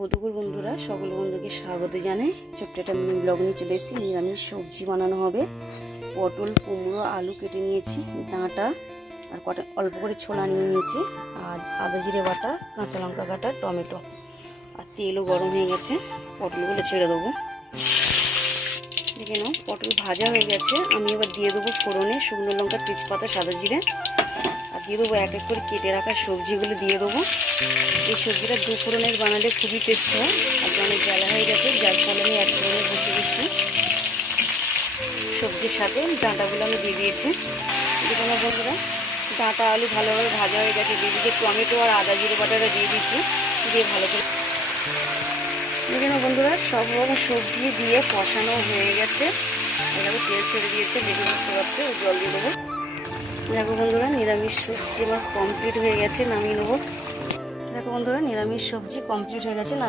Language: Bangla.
দুপুর বন্ধুরা, সকল বন্ধুকে স্বাগত জানাই। ছোট্ট একটা মিনি ব্লগ নিয়ে চলে এসেছি। নিরামিষ সবজি বানানো হবে। পটল, কুমড়ো, আলু কেটে নিয়েছি, ডাঁটা আর কটা অল্প করে ছোলা নিয়ে নিয়েছি, আর আদা জিরে বাটা, কাঁচা লঙ্কা কাটা, টমেটো, আর তেলও গরম হয়ে গেছে। পটলগুলো ছেড়ে দেবো। দেখে নাও, পটল ভাজা হয়ে গেছে। আমি এবার দিয়ে দেবো ফোড়নে শুকনো লঙ্কা, তেজপাতা, সাদা জিরে, আর দিয়ে দেবো এক এক করে কেটে রাখা সবজিগুলো দিয়ে দেবো। এই সবজিটা দু ফোড়নের বানালে খুবই টেস্ট হয়। আর অনেক জ্বালা হয়ে গেছে, যার ফলে আমি এক ফোড়নে বসে দিচ্ছি। সবজির সাথে ডাঁটাগুলো আমি দিয়ে দিয়েছি। দেখুন বন্ধুরা, ডাঁটা আলু ভালোভাবে ভাজা হয়ে গেছে। দিয়ে দিকে টমেটো আর আদা জিরে বাটাটা দিয়ে দিচ্ছি, দিয়ে ভালো করে দেখুন বন্ধুরা, সব রকম সবজি দিয়ে কষানো হয়ে গেছে। এভাবে তেল ছেড়ে দিয়েছে, দেখে বুঝতে পারছে। জল দিয়ে দেবো। দেখো বন্ধুরা, নিরামিষ সবজি আমার কমপ্লিট হয়ে গেছে, নামিয়ে নেবো। দেখো বন্ধুরা, নিরামিষ সবজি কমপ্লিট হয়ে গেছে।